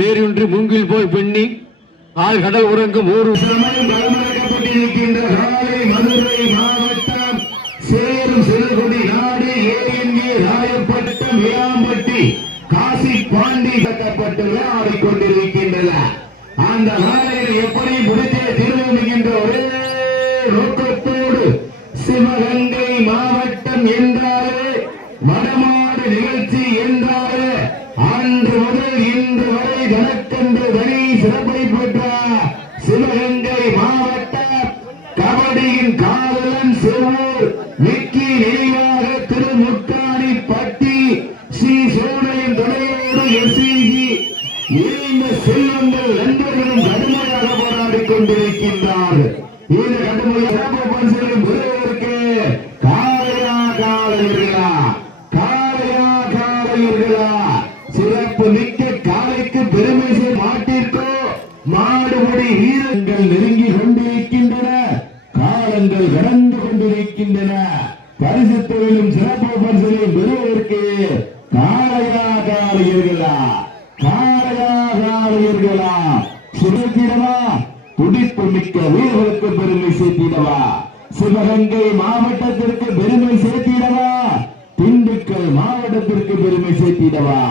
வேறொன்று மூங்கில் போய் பெண்ணி ஆள் கடல் உறங்கும் ஊர் பலமரக்கப்பட்டிருக்கின்ற காலை மதுரை மாவட்டம் சேரும் சிறுகுடி நாடு ஏஎன்ஏ ராயப்பட்டம் விளாம்பட்டி காசி பாண்டி கட்டப்பட்டு ஆடிக்கொண்டிருக்கின்றன. அந்த நாளையில் எப்படி முடித்தே திரும்புகின்ற ஒரே நோக்கத்தோடு சிவகங்கை மாவட்டம் என்றாலே வடமாடு நிகழ்ச்சி என்றாலே அன்று முதல் இன்று வரை தனக்கென்று தனி சிறப்பை பெற்ற சிவகங்கை மாவட்ட கபடியின் காவலன் செவ்வூர் விக்கி நினைவாக திருமுக்காணி பட்டி ஸ்ரீ சோழையின் துணையோடு எஸ்இஜி இந்த செல்வங்கள் நண்பர்களும் கடுமையாக போராடிக் கொண்டிருக்கின்றார். இந்த கடுமையை சிறப்பு பரிசுகளும் பெறுவதற்கு காளையா காளையர்களா காளையா காளையர்களா சிறப்பு மிக்க காளைக்கு பெருமை செய்ய மாட்டிற்கோ மாடுபடி வீரர்கள் நெருங்கி கொண்டிருக்கின்றன. காலங்கள் கடந்து கொண்டிருக்கின்றன. பரிசு தொழிலும் சிறப்பு பரிசுகளையும் பெறுவதற்கு காளையா காளையர்களா காளையா காளையர்களா சிறப்பிடவா துடிப்பு மிக்க வீரர்களுக்கு பெருமை சேர்த்திடவா சிவகங்கை மாவட்டத்திற்கு பெருமை சேர்த்திடவா திண்டுக்கல் மாவட்டத்திற்கு பெருமை சேர்த்திடவா.